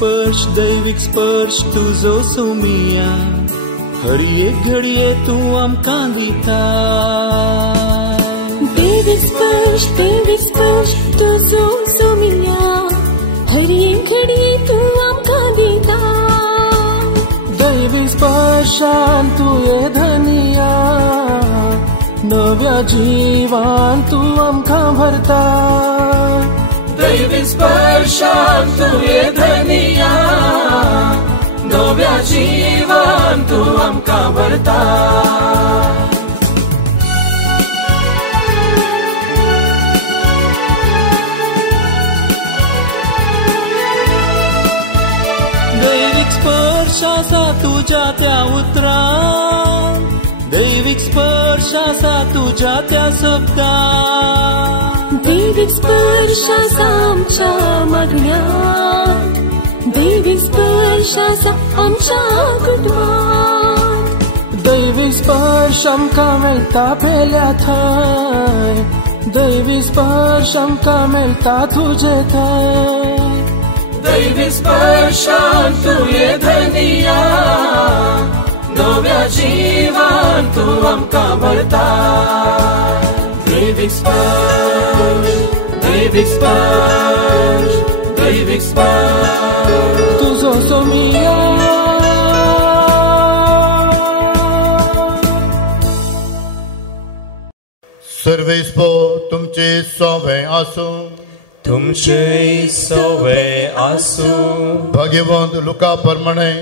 दैविक स्पर्श तुझो सोमिया हर एक घडये तू आमकां दिता दैविक स्पर्श तुझो सोमिया हर एक घडये तू आमकां दिता दैविक स्पर्शान तू ये धनिया नव्या जीवान तू आमकां भरता दैविक स्पर्शान तू ये धनिया नव्या जीवान तू आमकां भरता दैविक स्पर्श आसा तुझ्या त्या उतरान दैविक स्पर्श आसा तुझ्या त्या शब्दान दैविक स्पर्श आसा आमच्या मागण्यांत दैविक स्पर्श आसा आमच्या कुटुंबांत दैविक स्पर्श आमकां मेळटा पेल्या थंय दैविक स्पर्श आमकां मेळटा तुजे थंय दैविक स्पर्शान तू ये धनिया नव्या जीवान तू आमकां भरता दैविक स्पर्श दैविक स्पर्श दैविक स्पर्श तुझो सोमिया सर्वेस्पो तुमचे सवें आसूं तुमचे सवें आसूं भाग्यवंत लुका प्रमाणे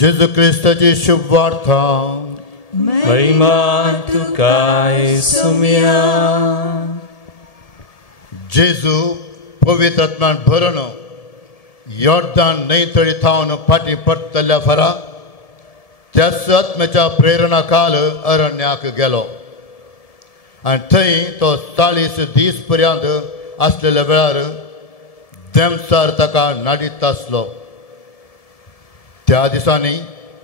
जेजू क्रिस्ताची शुभ वार्ता महिमा तुका येसुमिया जेजू पवित्र आत्म्यान भरून यॉर्दान न्हंय तळी थावन फाटीं परतल्या फरा त्याच आत्म्याच्या प्रेरणा काल अरण्याक गेलो आनी थंय तो 40 दीस पर्यंत आसलेल्या वेळार देमसार ताका नाडीत आसलो त्या दिसांनी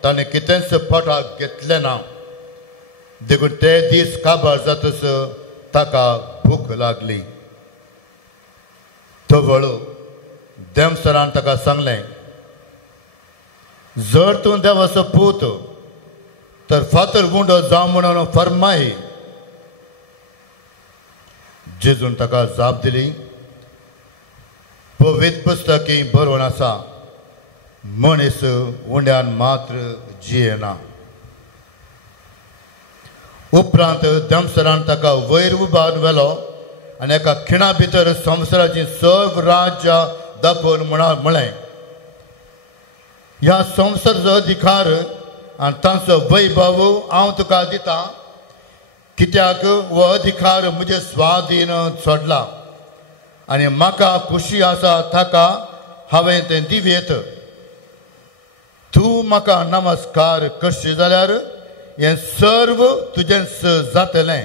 ताणें कितेंच पोटाक घेतलें ना देखून ते दीस काबार जातच ताका भूक लागली तो वळू देमसरान ताका सांगलें जर तूं देवाचो पूत तर फातर गुंडो जावं म्हणून फर्माय जेजून ताका जाप दिली पवित्र पुस्तकी बरोवन आसा मनीस उंड्यान मात्र जियेना उपरांत देमसरान ताका वयर उबारून व्हेलो आनी एका खिणा भितर संवसाराची सर्व राज्य दाखोवन म्हळें ह्या संवसाराचो अधिकार आनी तांचो वैभव हांव तुका दिता कित्याक हो अधिकार म्हजे स्वाधीन सोडला आनी म्हाका खुशी आसा ताका हांवें तें दिवेत तूं म्हाका नमस्कार करशी जाल्यार हें सर्व तुजेंच जातलें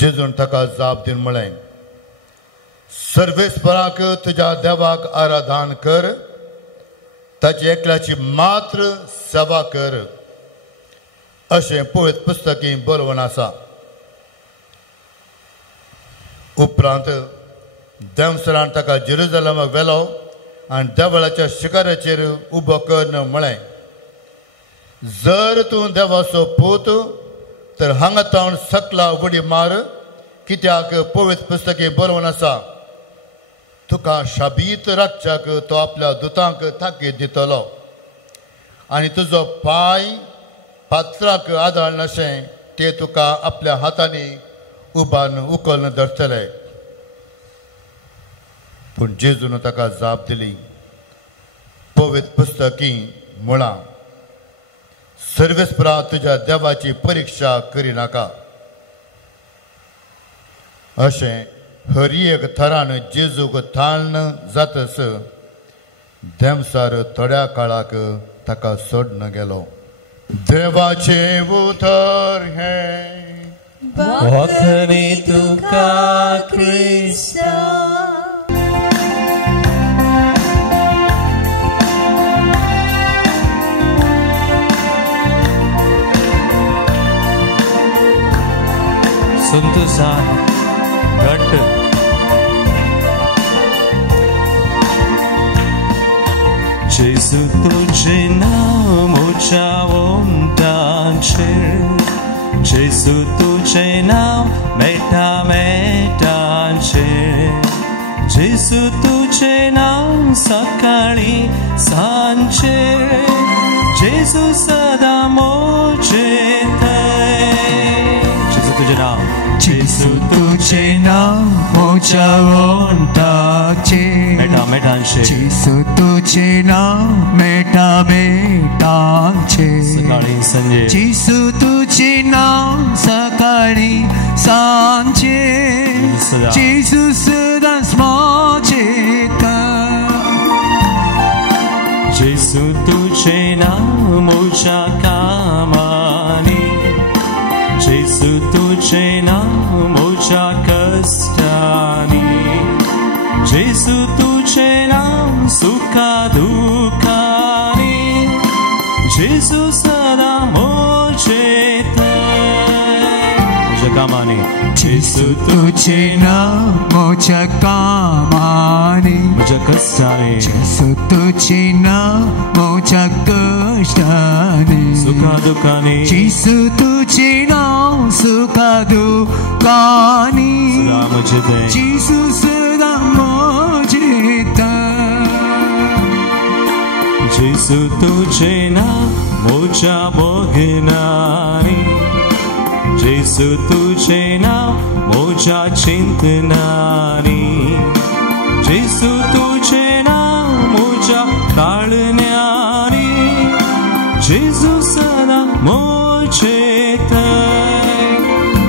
जेजून ताका जाप दिवन म्हळें सर्वेस्पराक तुज्या देवाक आराधन कर ताची एकल्याची मात्र सेवा कर अशें पवित्र पुस्तकी बरोवन आसा उपरांत देमसरान ताका जेरुसलेमाक व्हेलो आनी देवळाच्या शिखराचेर उबो कर म्हळें जर तूं देवाचो पूत तर हांगा तावन सकला उडी मार कित्याक पवित्र पुस्तकी बरोवन आसा तुका शाबीत राखच्याक तो आपल्या दुतांक ताकीद दितलो आनी तुजो पांय पात्राक आदाळनाशें ते तुका आपल्या हातांनी उबारून उखलून धरतले पूण जेजून ताका जाप दिली पवित्र पुस्तकी म्हळां सर्वेस्परा तुज्या देवाची परिक्षा करिनाका अशें हर एक थरान जेजूक थाळण जातस देमसार थोड्या काळाक ताका सोडून गेलो देवाचे उतर हे वखणी तुका क्रिस्ता सुंतुसान घट जेजू तुझे नाव मोच्या ओंटांचेर जेजू तुझे नाव मेटा मेटांचेर जेजू तुझे नाव सकाळी सांजेर जेजू सदा मोजेत जेजू तुझे नाव जेजू तुझे नाव मोच्या ओंटांचेर मेटा मेटांचेर जेजू तुझे नाव मेटा मेटांचेर सकाळी सांजे जेजू तुझे नाव सकाळी सांजेर जेजू सदा मोजेत जेजू तुझे नाव मोच्या कामानी जेजू तुझे नाव मोच्या कष्टानी जेजू तुझे नाव सुखा दुःखानी जेजू सदा मोजेत मोच्या कामानी जेजू तुझे नाव मोच्या कामानी मोच्या कष्टानी जेजू तुझे नाव मोच्या कष्टानी सुखा दुःखानी जेजू तुझे नाव सुखा दुःखानी सदा मोजेत जेजू सदा मोजेत जेजू तुझे नाव मोच्या बोगनानी जेजू तुझे नाव मोच्या चिंतनानी जेजू तुझे नाव मोच्या ताळण्यानी जेजू सदा मोजेत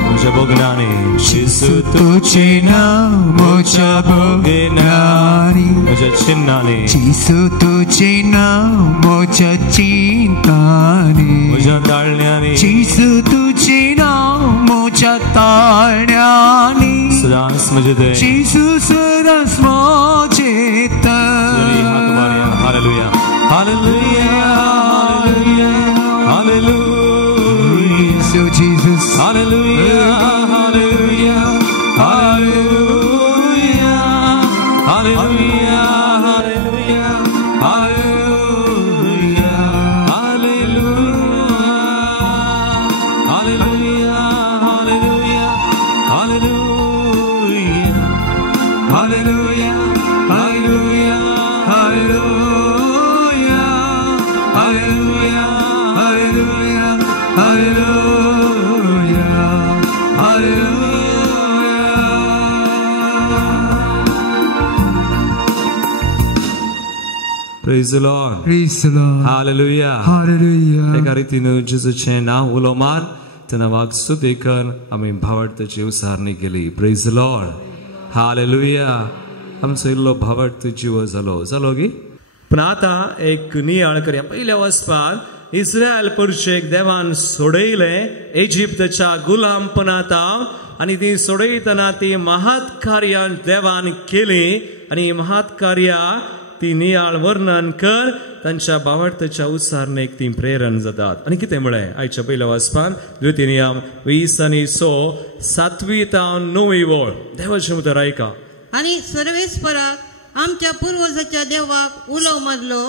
मोच्या बोगनानी जेजू तुझे नाव मोच्या बोगनानी मोच्या चिन्हानी जेजू तुझे नाव मोच्या चिंतानी मोच्या ताळण्यानी जेजू तुझे नाव मोच्या ताळण्यानी सदा मोजेत जेजू सदा मोजेत hallelujah hallelujah hallelujah So Jesus Hallelujah, hallelujah, hallelujah, hallelujah, hallelujah, hallelujah, hallelujah, hallelujah, hallelujah, hallelujah, hallelujah, hallelujah, hallelujah, hallelujah, hallelujah, hallelujah. Praise the Lord. Praise the Lord. Hallelujah. Hallelujah. एका रीतीनं जेजूचे नाव उलोवमार तेन्ना वाग स्तुती कर आमी भावार्थाची उसारणी केली. Praise the Lord. Hallelujah. आमचो इल्लो भावार्थ जीव जालो गी. पण आता एक नियाळ करया. पयल्या वचपार इस्रायल पुरशेक देवान सोडयले इजिप्तच्या गुलामपणांतां आनी ती सोडयतना ती महात कार्यां देवान केली आनी महात कार्यां ती नियाळ वर्णन कर तांच्या भावार्थाच्या उसारणेक ती प्रेरण जातात. आनी कितें म्हळें आयच्या पयल्या वाचपान द्वितीय नियम 20:7-9 वळ देवाचें उतर आयका. आनी सर्वेस्पराक आमच्या पुर्वजाच्या देवाक उलो मारलो.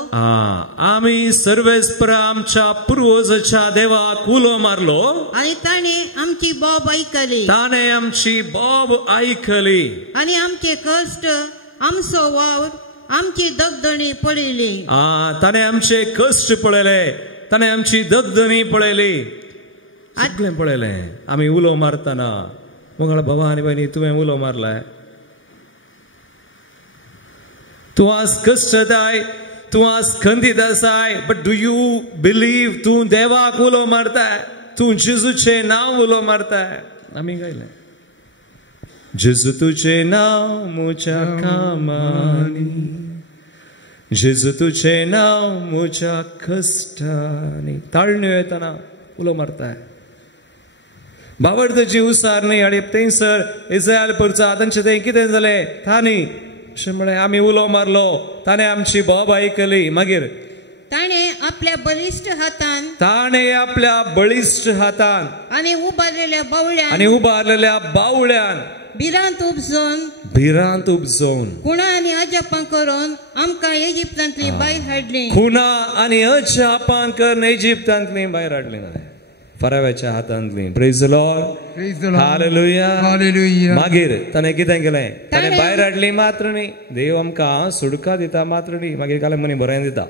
आमी सर्वेस्परा आमच्या पुर्वजाच्या देवाक उलो मारलो आनी ताणे आमची बोब आयकली. ताणे आमची बोब आयकली आनी आमचे कश्ट आमचो वावर आमची दगदणी पळयली. ताणे आमचे कश्ट पळयले ताणे आमची दगदणी पळयली सगळें पळयलें. आमी उलो मारतना मंगळ बाबा आनी भयणी तुवें उलो मारलाय. तूं आज कश्टदाय तूं आज खंदीत आसाय बट डू यू बिलीव तूं देवाक उलो मारताय तूं जेजूचे नांव उलो मारताय. आमी गायलें जेजू तुझे नाव मोच्या कामानी जेजू तुझे नाव मोच्या कश्टानी ताळण्यो येतना उलो मारताय. भावार्थाची उसारणी आनी थंयसर इस्रायल पुरचा तांचे थंय कितें जालें तांणी अशें म्हळें आमी उलो मारलो ताणें आमची बोब आयकली. मागीर ताणे आपल्या बलिश्ट हातान आनी उबारलेल्या बावळ्यान बिरांत उपजोन कुणा आनी अजापां करून आमकां इजिप्तांतली भायर हाडली. खुना आनी अजापां करून इजिप्तांतली भायर हाडली ना फराव्याच्या हातांतली. Praise the Lord. Hallelujah. Hallelujah. मागीर ताणें कितें केलें? ताणें भायर हाडली मात्र न्ही, देव आमकां सुडका दिता मात्र न्ही, मागीर काले मनी बरें दिता.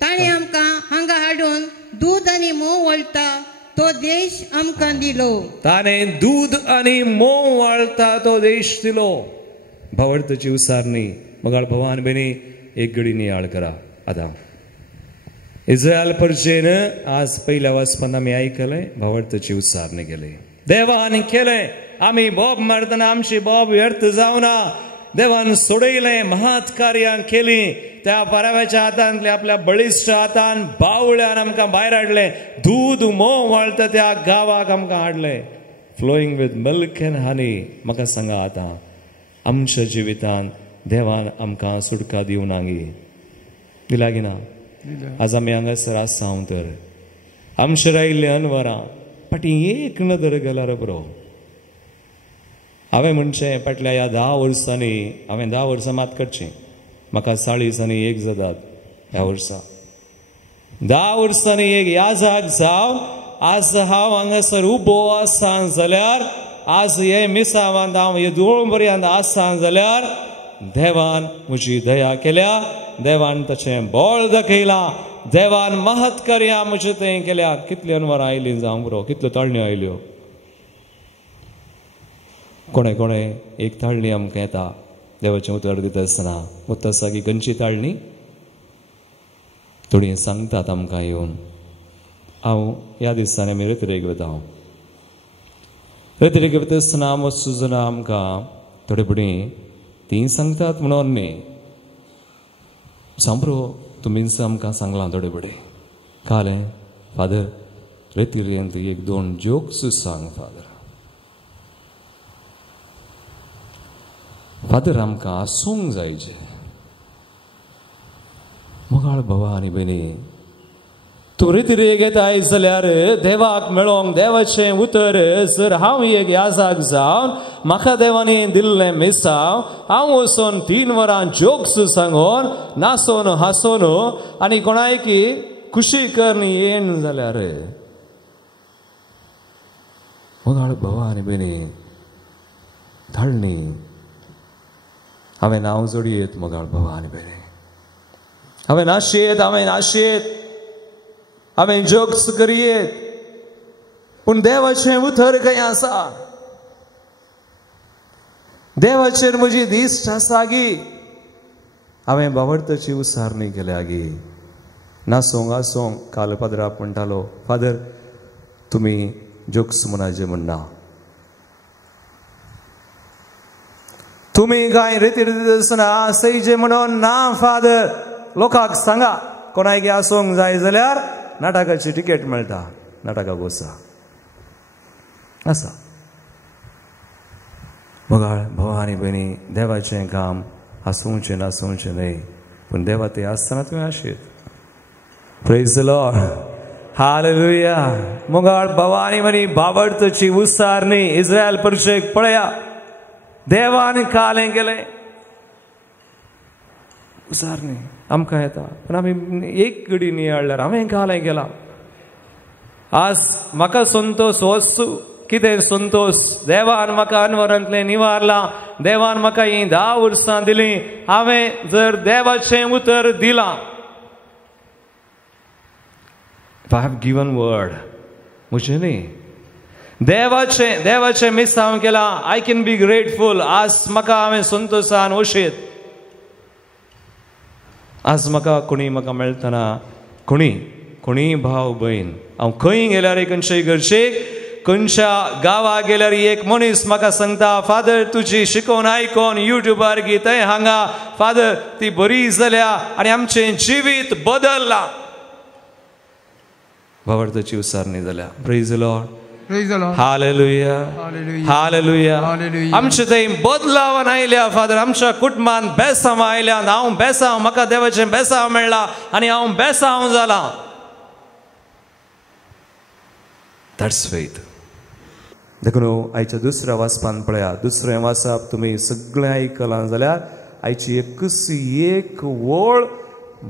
ताणें आमकां हांगा हाडून दूध आनी मोव वळटा तो देश आमकां दिलो. ताणें दूध आनी मोव वळटा तो देश दिलो. भावार्थाची उसारणी मगाळ भवान बेनी एक घडी नियाळ करा. आतां इस्रायल परजेन आज पहिल्या वाचपान आमी आयकलें भावार्थाची उसारणी केली. देवान केलें, आमी बोब मारतना आमची बोब व्यर्थ जावना. देवान सोडयलें, महात कार्यां केलीं. त्या फराव्याच्या हातांतले आपल्या बळिश्ट हातान बावळ्यान आमकां भायर हाडलें. दूध मोव वळटा त्या गांवाक आमकां हाडलें. Flowing with milk and honey. म्हाका सांगा आतां आमच्या जिवितांत देवान आमकां सुटका दिवं नागी दिला की ना? आज आमी हांगासर आसा हांव तर आमचे रायिल्ले अनवरां फाटीं एक नदर गेल्यार बरो. हांवें म्हणचें फाटल्या ह्या 10 वर्सांनी हांवें 10 वर्सां मात करचीं. म्हाका 40 आनी 1 जातात ह्या वर्सा. 10 वर्सांनी एक ह्या जाग जावन आज हांव हांगासर उबो आसा जाल्यार आज हे मिसावांत हांव हे दोळंबऱ्यांत आसा जाल्यार देवान म्हजी दया केल्या. देवान ताचें बळ दाखयलां. देवान महत् कार्यां म्हजे थंय केल्या. कितली अनवरां आयलीं जावं बरो, कितल्यो ताळण्यो आयल्यो. कोणे कोणे एक ताळणी आमकां येता देवाचें उतर दिता आसतना. मुद्दा आसा की खंयची ताळणी? थोडीं सांगतात आमकां येवन. हांव ह्या दिसांनी आमी रत्रेक वता. रत्रेक वता आसतना वचूं जाल्यार आमकां थोडे फुडें तीं सांगतात म्हणून न्ही, सांबरो तुमीच आमकां सांगलां थोडे फुडें. कालें फादर रेतीरेंत 1-2 जोक्स सांग फादर. फादर आमकां आसूंक जायचे. मगाळ भावा आनी भयणी, तूं रितीरेक येताय जाल्यार देवाक मेळोंक देवाचें उतर जर हांव एक याजाक जावन म्हाका देवानी दिल्लें मिसाव हांव वचोन 3 वरां जोक्स सांगून नाचोन हांसोन आनी कोणायकी खुशी करन येन जाल्यार मगाळ भावा आनी भयणी धाडणी हांवें नांव जोडयेत. मगाळ भावा आनी भयणी हांवें नाशेत हांवें जोक्स करियेत, पूण देवाचें उतर खंय आसा? देवाचेर म्हजी दिश्ट आसा गी. हांवें भावार्थाची उसारणी केल्या गी. नाचोंक आसोंक काल फादराक म्हणटालो फादर तुमी जोक्स म्हणाजे म्हणना, तुमी कांय रिती आसना सैजे म्हणून ना फादर. लोकांक सांगा कोणायकी आसोंक जाय जाल्यार नाटकाची तिकेट मेळटा, नाटकाक वचा. आसा मगाळ भावा आनी भयणी, देवाचें काम हांसूंचें नाचोवचें न्हय, पूण देवा ते आसतना तुवें आशेत. Praise the Lord. हालेलुया. मगाळ भावा आनी भयणी, भावार्थाची उसारणी इस्रायल परशेक पळया. देवान कालें केलें उसारणी आमकां येता, पूण आमी एक घडी नियाळल्यार हांवें कालें केलां. आज म्हाका संतोष वचूं. कितें संतोष? देवान म्हाका अनवरांतलें निवारलां. देवान म्हाका ही 10 वर्सां दिलीं. हांवें जर देवाचें उतर दिलां, if I have given word, म्हजें न्ही, देवाचें मिस हांवें केलां. I can be grateful. आज म्हाका हांवें संतोशान वशेत. आज म्हाका कोणी म्हाका मेळटना कोणी भाव भयण, हांव खंय गेल्यार खंयच्याय घरचेक खंयच्या गांवाक गेल्यार एक मनीस म्हाका सांगता फादर तुजी शिकोवन आयकोन युट्यूबार थंय हांगा फादर ती बरी जाल्या आनी आमचें जिवीत बदललां. भावार्थाची उसारणी जाल्या. Praise the Lord. Hallelujah. Hallelujah. आमचे थंय बदलावन आयल्या फादर. आमच्या कुटुंबान बेसांव आयल्या. हांव बेसांव, म्हाका देवाचें बेसांव मेळ्ळां आनी हांव बेसांव जालां. That's faith. देखून आयच्या दुसऱ्या वाचपान पळयात. दुसरें वाचप तुमी सगळें आयकलां जाल्यार आयची एक वळ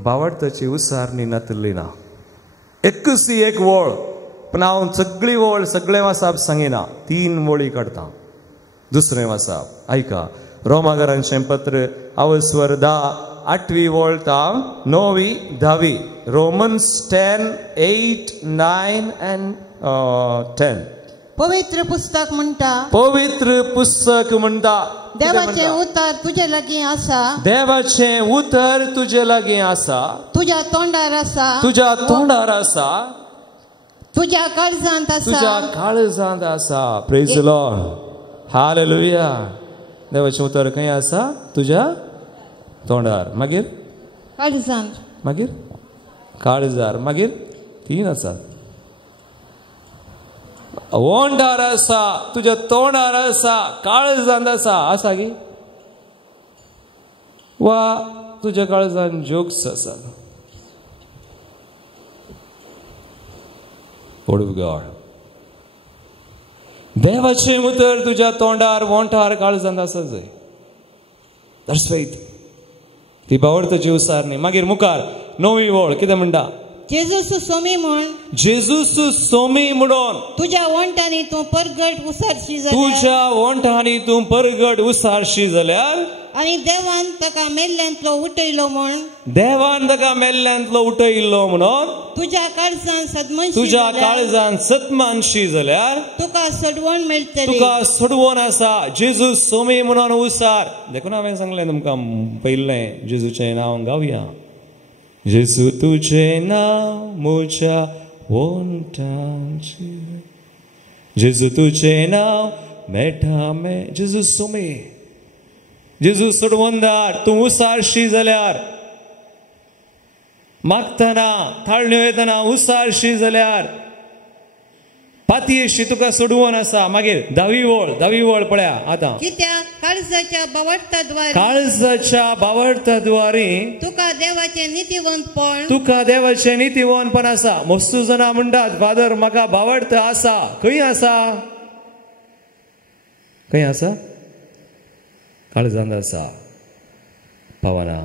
भावार्थाची उसारणी नातल्ली ना. एक वळ, पण हांव सगळी वळ सगळें वाचप सांगिना, 3 वळी काडटा. दुसरें वाचप आयका. रोमाकारांचें पत्र आवस्वर 10, 8वी वळ ता 9वी 10वी. Romans 10, 8, 9 and 10. पवित्र पुस्तक म्हणटा, पवित्र पुस्तक म्हणटा, देवाचे उतर तुजे लागीं आसा, देवाचे उतर तुजे लागीं आसा, तुज्या तोंडार आसा, तुज्या तोंडार आसा, तुज्या काळजांत तुज्या आसा. काळजांत आसा. Praise the Lord. हालेलुया. देवाचे उतर खंय आसा? तुज्या तोंडार, मागीर काळजांत, मागीर काळजार, मागीर 3 आसात. ओंडार आसा, तुज्या तोंडार आसा, काळजांत आसा. आसा गी वा तुज्या काळजांत जोक्स आसा? Word of God. देवाचे उतर तुज्या तोंडार, ओंठार, काळजांत आसा जय. That's faith. ती भावार्थाची उसारणी. मागीर मुखार 9वी वळ कितें म्हणटा? जेजूस सोमी म्हण, जेजूस सोमी म्हणून तुज्या वंटांनी तूं परगट उसारशी जाल्यार, तुज्या वंठांनी तूं परगट उसारशी जाल्यार, आनी देवान ताका मेल्ल्यांतलो उठयलो म्हण, देवान ताका मेल्ल्यांतलो उठयल्लो म्हणून तुज्या काळजांत सदमनशी तुज्या जाल्यार, काळजांत सतमानशी जाल्यार तुका सडवण मेळटली. तुका सोडवण आसा. जेजूस सोमी म्हणून उसार. देखून हांवें सांगलें तुमकां पयलें, जेजूचें नांव गावया. जेजू तुझें नांव म्हज्या वंटांचे, जेजू तुझें नांव मेठा जेजू सोमी, जेजू सोडवणदार. तूं उसारशी जाल्यार, मागतना थाळण्यो येतना उसारशी जाल्यार, पातयेशी तुका सोडवण आसा. मागीर 10वी वळ पळया आतां. कित्याक काळजाच्या भावार्थाद्वारे, काळजाच्या भावार्थाद्वारे तुका देवाचें नितीवंतपण, तुका देवाचें नितीवंतपण आसा. मस्तू जाणां म्हणटात, फादर म्हाका भावार्थ आसा. खंय आसा? खंय आसा? काळजांत आसा, पावना.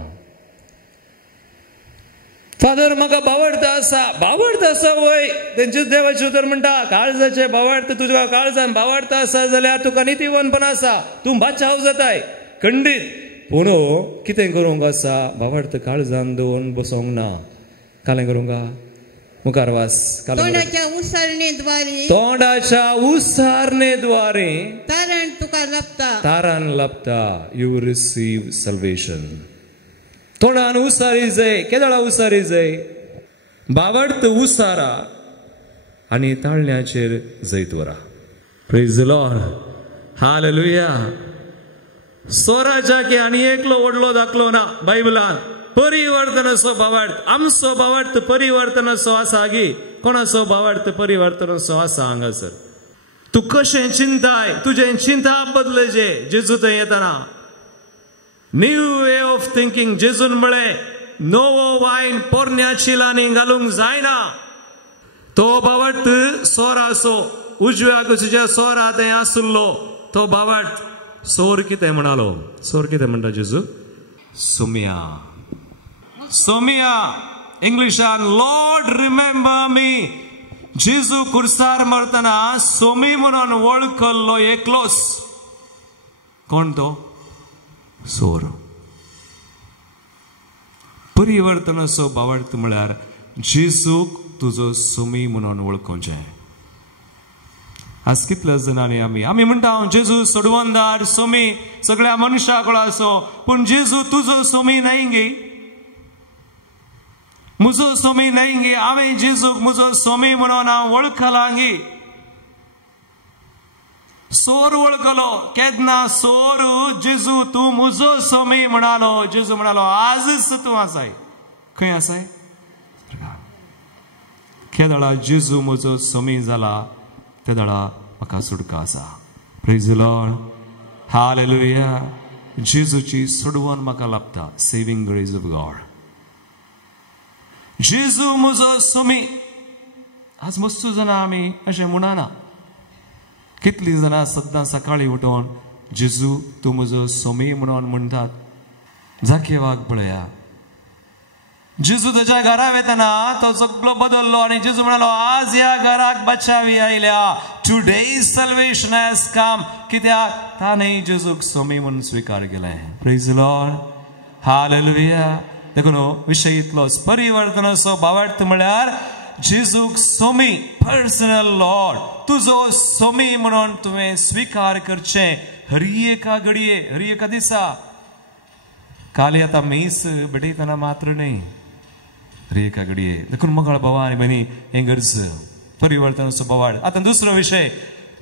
फादर म्हाका भावार्थ आसा. भावार्थ आसा वय. तेंचेच देवाचे उतर म्हणटा, काळजाचे भावार्थ, तुज्या काळजांत भावार्थ आसा जाल्यार तुका नितीवंतपण आसा. तूं बादशाह जाताय खंडीत. पूण कितें करूंक आसा? भावार्थ काळजांत दवरून बसोंक ना. कालें करूंक मुखार वास. तोंडाच्या उसारणेद्वारे, तोंडाच्या उसारणेद्वारे तारण तुका लभता, तारण लभता. You receive salvation. तोंडान उसारी जाय. केदळा उसारी जाय? भावार्थ उसारा आनी ताळण्याचेर जैत वरा. Praise the Lord. हालेलुया. स्वराच्या की आनी एकलो व्हडलो दाखलो ना बायबलान. परिवर्तनाचो भावार्थ. आमचो भावार्थ परिवर्तनाचो आसा गी. कोणाचो भावार्थ परिवर्तनाचो आसा हांगासर? तूं कशें चिंताय, तुजें चिंता बदलचे जेजू थंय येताना. New way of thinking. जेजून म्हळें नवो वायन पोरण्या चिलांनी घालूंक जायना. तो भावार्थ सोर आसो. उजव्या कुशीच्या सोरा थंय आसलो तो भावार्थ. सोर कितें म्हणालो? सोर कितें म्हणटा जेजू? सोम्या. सोम्या. इंग्लिशान लॉर्ड रिमेंबर मी. जेजू कुर्सार मरतना सोमी म्हणून वळखलो एकलोच. कोण तो? सोर. परिवर्तनाचो भावार्थ म्हळ्यार जेजूक तुजो सोमी म्हणून वळखोवचें. आज कितल्या जाणांनी आमी म्हणटा जेजू सोडवणदार, सोमी सगळ्या मनशाक आसो. पूण जेजू तुजो सोमी न्हय गे. म्हजो सोमी न्हय गे. हांवें जेजूक म्हजो सोमी म्हणून हांव वळखलां गे. सोर वळखलो. केन्ना सोर जेजू तूं म्हजो सोमी म्हणालो. जेजू म्हणालो आजच तूं आसाय. खंय आसाय? केदळा जेजू म्हजो सोमी जाला तेदळा म्हाका सुटका आसा. Praise the Lord. हालेलुया. जेजूची सोडवण म्हाका लाभता. Saving grace of God. जेजू म्हजो सोमी. आज मस्तू जाणां आमी अशें म्हणना. कितली जाणां सद्दां सकाळी उठून जेजू तूं म्हजो सोमी म्हणून म्हणटात. जाकेवाक पळया, जेजू त्याच्या घरा वेतना तो सगळो बदललो आणि जेजू म्हणालो आज ह्या घराक बचावी आयल्या. Today salvation has come. कित्याक ताणें जेजूक सोमी म्हणून स्वीकार केलें. Praise the Lord. हालेलुया. देखून विशय इतलोच. परिवर्तनाचो भावार्थ म्हळ्यार जेजूक सोमी, पर्सनल लॉर्ड, तुजो सोमी म्हणून तुवें स्वीकार करचें हर एका घडये, हर एका दिसा. खाली आतां मीस भेटयतना मात्र न्ही, हर एका घडये. देखून मंगळ भावा आनी भयणी हें गरज परिवर्तनाचो भावार्थ. आतां दुसरो विशय,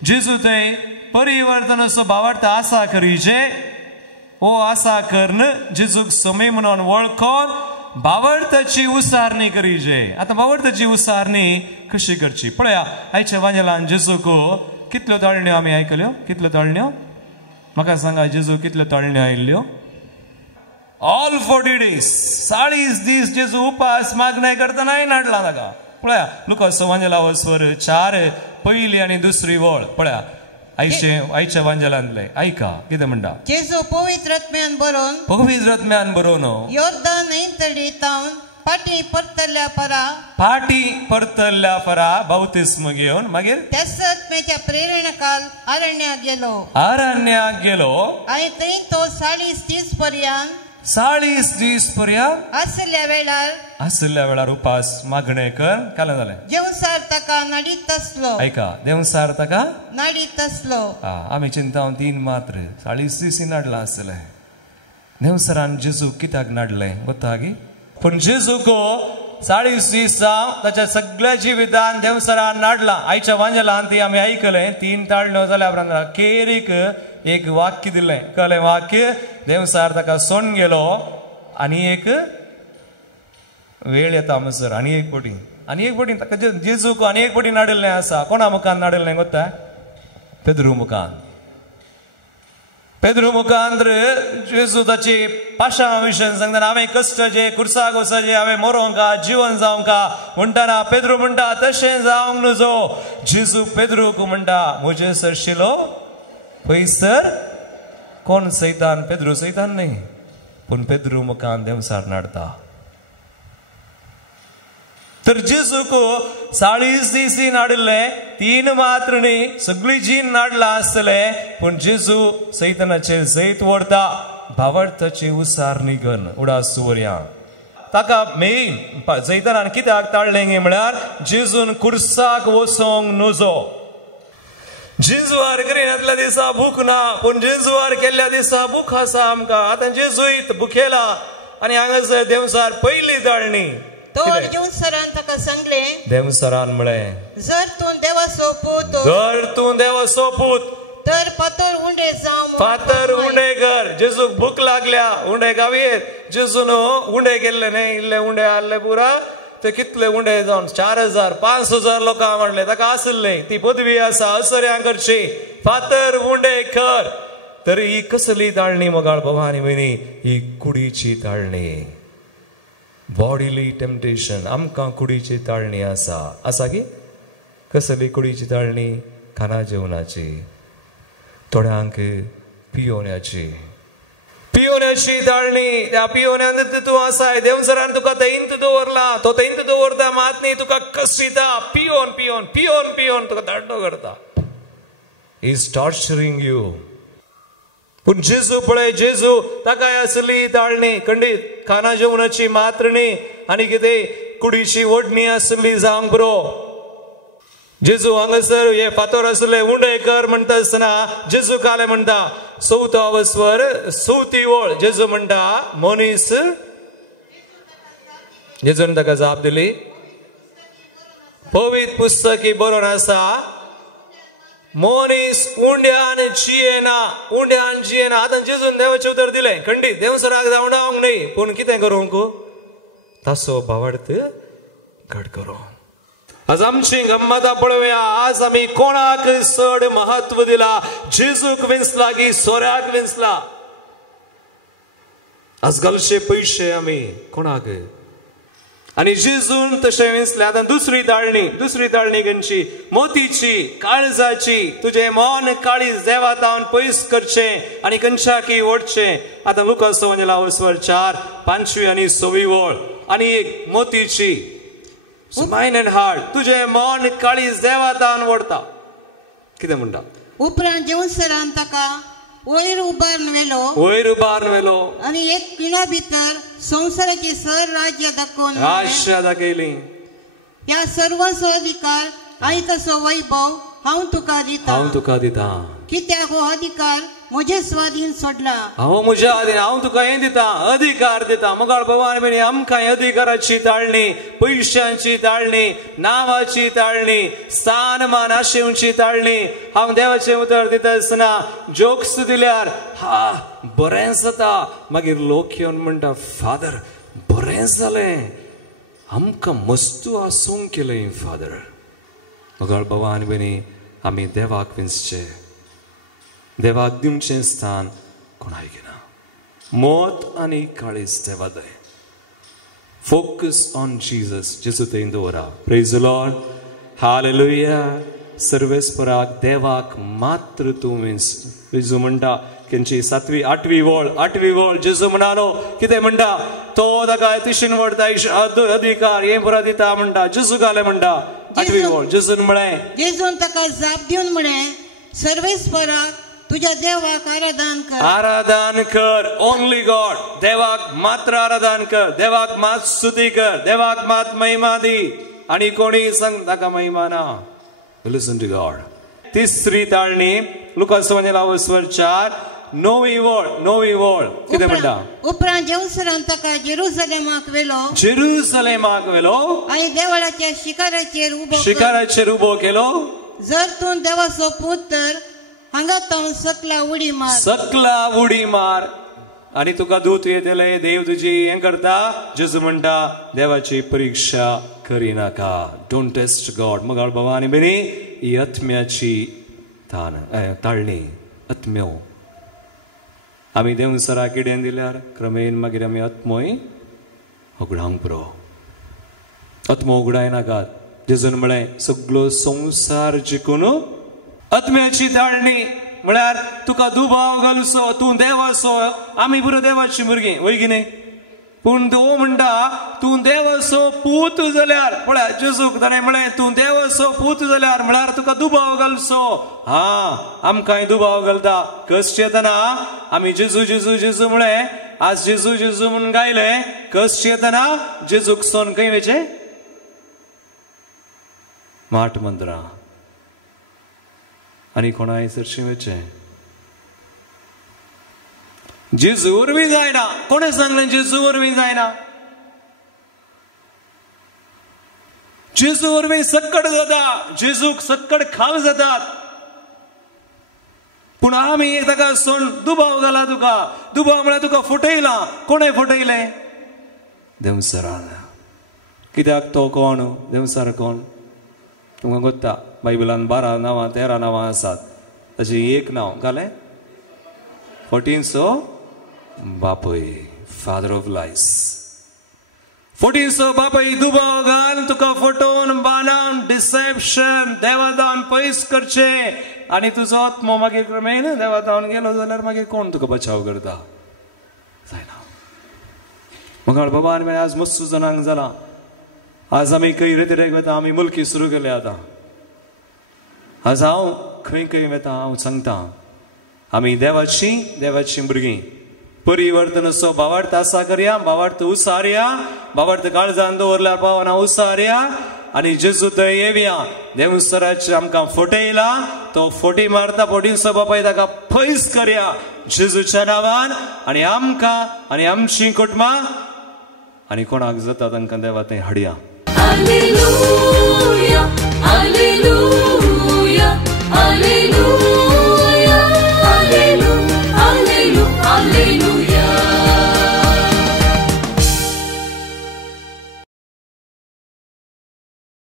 जेजू थंय परिवर्तनाचो भावार्थ आसा करीचे ओ आसा करन जेजूक सोमी म्हणून वळखोन भावार्थाची उसारणी करीचे. आता भावार्थाची उसारणी कशी करची पळया. आयच्या वांजेलान जेजूक कितल्यो तळण्यो आमी आयकल्यो? कितल्यो तळण्यो? म्हाका सांगा, जेजू कितल्यो तळण्यो आयिल्ल्यो? ऑल 40 days, 40 दीस जेजू उपास मागणे करतना नाडला ताका. पळया लुकाचो वांजेला वचवर 4 पहिली आनी दुसरी वळ पळया. आयच्या वांजेलांतले आयका कितें म्हणटा. जेजू पवित्र आत्म्यान बरोवन योर्दान न्हंयतडी तावन फाटी परतल्ल्या परा बावतिस्म घेवन मागीर त्याच आत्म्याच्या प्रेरणाकाल आरण्याक गेलो आनी थंय तो 40 दीस पर्यंत आसल्या वेळार उपास मागणे कर केलें जालें. देवसार ताका नाडीत आसलो. आयका, देवसार ताका नाडीत आसलो. आमी चिंतावन 3 मात्र 40 दीस नाडला आसलें. देवसारान जेजू कित्याक नाडलें गोता गी? पूण जेजूक 40 दीस जावन ताच्या सगळ्या जिवितान देवसारान नाडला. आयच्या वांजेलान ती आमी आयकलें. 3 ताळण्यो जाल्या उपरांत केरीक एक वाक्य दिलें. कळ्ळें वाक्य? देवसार ताका सोडून गेलो आनी एक वेळ येता म्हणसर आनी एक पटी ताका जेजूक आनी एक पटी नाडिल्लें आसा. कोणा मुखान नाडिल्लें गोता? पेद्रू मुखान जेजू ताची पाशां विशय सांगतना हांवें कश्टाचे कुर्साक वचचे, हांवें मरोंका जीवन जावंका म्हणटाना पेद्रू म्हणटा तशें जावंक नजो. जेजू पेद्रूक म्हणटा म्हजे सरशिलो पयसर. कोण सैतान? पेद्रू सैतान न्ही, पूण पेद्रू मुखान देवसार नाडता. तर जेजूक 40 दीस नाडिल्ले, 3 मात्र न्ही, सगळी जीन नाडला आसतले. पूण जेजू सैतानाचेर जैत व्हरता भावार्थाची उसारणी करून उडास सुवर्या. ताका मेन सैतानान कित्याक ताळलें गे म्हळ्यार जेजून कुर्साक वचोंक नजो. जेजुवार करिनातल्या दिसा भूक ना, पूण जेजुवार केल्ल्या दिसा भूक आसा आमकां. आतां जेजुईत भुकेला आनी हांगासर देवसार पयली ताळणी. देवसरान ताका सांगलें, देवसरान म्हळें जर तूं देवाचो पूत तर फातर उंडे कर. जेजूक भूक लागल्या, उंडे गावयेर. जेजून उंडे केल्ले न्ही, इल्ले उंडे आहले पुरा. ते कितले उंडे जावन 4000 5000 लोकां म्हणले ताका आसले. ती पदवी आसा असऱ्यां करची. फातर उंडे कर. तर ही कसली ताळणी मोगाळ भवानी भयणी? ही कुडीची ताळणी. बॉडीली टेम्पटेशन आमकां कुडीची ताळणी आसा की? कसली कुडीची ताळणी? खाना जेवणाची, थोड्यांक पियोवण्याची ताळणी. त्या पियोवण्यान तूं आसाय. देवसरान तुका थंयत दवरला. तो थंयत दवरता मात न्ही, तुका कसिता. पियोन तुका दांडो करता. Is torturing you. पूण जेजू पळय, जेजू ताका असली ताळणी खंडीत खाना जेवणाची मात्र न्ही आनी कितें कुडीची ओडणी आसली जावंक बरो. जेजू हांगासर हे फातर आसले उंडे कर म्हणटा आसतना जेजू काले म्हणटा 4th वस्वर 4थी वळ. जेजू म्हणटा मनीस. जेजून ताका जाप दिली, पवित्र पुस्तकी बरोवन आसा मनीस उंड्यान जियेना. आतां जेजून देवाचें उतर दिलें खंडीत. देवसराक धांवडावंक न्ही, पूण कितें करूंक? ताचो भावार्थ घट करूंक. आज आमची गम्मत पळोवया. आज आमी कोणाक चड महत्व दिला? जेजूक विंचला की सोऱ्याक विंचला? आज घालचे पयशे आमी कोणाक? आणि जेजून तशें विसलें. आतां दुसरी ताळणी खंयची? मोतीची, काळजाची. तुजें मन काळीज देवातावन पयस करचें आनी खंयच्याकी ओडचें. आतां लुकास 4:5 आनी 6 वळ. आनी एक मोतीची, मायंड एंड हार्ट. तुजें मन काळीज देवातावन ओडता. कितें म्हणटा? उपरांत जेवसरान ताका वयर उबारून व्हेलो आनी एक पिण्या भितर संवसाराची सर राज्य दाखयली. ह्या सर्वांचो अधिकार आनी तसो वैभव हांव तुका दिता. कित्याक हो अधिकार म्हजे स्वाधीन सोडला. हांव तुका हें दिता, अधिकार दिता. मगाळ भगवान म्हणे आमकां अधिकाराची ताळणी, पयशांची ताळणी, नांवाची ताळणी, स्थानमान आशेवची ताळणी. हांव देवाचें उतर दिता आसतना जोक्स दिल्यार बरें जाता. मागीर लोक येवन म्हणटा फादर बरें जालें, आमकां मस्तू आसूंक केलें फादर. मगाळ भगवान म्हणे आमी देवाक विंचचे, देवाक दिवचें स्थान कोणाय घेना. मोत आनी काळीज देवा दय. Focus on Jesus. जेजू थंय दवरा. Praise the Lord. हालेलुया. सर्वेस्पराक देवाक मात्र तूं विंच. जेजू म्हणटा खंयची 7वी 8वी वळ जेजू म्हणालो. कितें म्हणटा? तो ताका तिशीन व्हरता, अधिकार हें पुरा दिता म्हणटा. जेजू घाले म्हणटा 8वी वळ. जेजून म्हळें, जेजून ताका जाप दिवन म्हळें सर्वेस्पराक तुझ्या देवाक आराधन कर. Only God. देवाक मात्र आराधन कर. देवाक मात स्तुती कर. देवाक मात महिमा दी. आणि कोणी सांग ताका महिमा ना. लिसन टू गॉड. तिसरी ताळणी लुकास 4 9वी वळ. कितें म्हणटा? उपरांत जेवसरान ताका जेरुसलेमाक व्हेलो आनी देवळाच्या शिखराचेर उबो केलो. जर तूं देवाचो पूत तर हांगा तावन सकला उडी मार. आणि तुका दूत येतले. देव तुजी हें करता. जेजू म्हणटा देवाची परीक्षा करिनाका. Don't test God. मगाळ भवानी बरी ही आत्म्याची ताळणी. आत्म्यो आमी देवसरा किडें दिल्यार क्रमेन मागीर आमी आत्मोय उगडावंक पुरो. आत्मो उगडाय नाकात. जेजून म्हळें सगळो संवसार जिखून आत्म्याची ताळणी. म्हळ्यार तुका दुबाव घालचो. तूं देवाचो. आमी पुरो देवाची भुरगीं वय कितें. पूण तो म्हणटा तूं देवाचो पूत जाल्यार. म्हळ्यार जेजूक ताणें म्हळें तूं देवाचो पूत जाल्यार म्हळ्यार तुका दुबाव घालचो. आमकांय दुबाव घालता. कस येतना आमी जेजू जेजू जेजू म्हळें. आज जेजू जेजू म्हूण गायलें. कस येतना जेजूक सोन खंय वयचें? माट मंदिरां आनी कोणाय चडशें वयचें. जेजू वरवीं जायना. कोणें सांगलें जेजू वरवीं जायना? जेजू वरवीं सक्कड जाता. जेजूक सक्कड खाल जातात. पूण आमी ताका सोन दुबाव घाला. तुका दुबाव म्हळ्यार तुका फटयलां. कोणें फटयलें? देवसरान. कित्याक तो कोण? देवसर कोण? तुमकां गोत्ता. बायबलान 12 नांवां 13 नांवां आसात. ताचें एक नांव घालें 14 बापय. Father of लायस. 14 बापय दुबाव घाल. तुका फटोवन बांदून डिसेप्शन देवादान पयस करचें. आनी तुजो आत्मो मागीर क्रमेन देवादान गेलो जाल्यार मागीर कोण तुका बचाव करता? जायना. मंगळ बाबान आज मस्त जाणांक जाला. आज आमी खंय रेतीरेक वता. आमी मुलकी सुरू केल्या आतां. आज हांव खंय वता हांव सांगता. आमी देवाची भुरगीं. परिवर्तनाचो भावार्थ आसा करया. भावार्थ उसारया. भावार्थ काळजान दवरल्यार पावना उसारया. आनी जेजू थंय येवया. देवसराचे आमकां फटयला. तो फटी मारता. 14 बापाय ताका पयस करया जेजूच्या नांवान. आनी आमकां आनी आमची कुटुंबां आनी कोणाक जाता तांकां देवा थंय हाडया. Alleluia, alleluia, alleluia.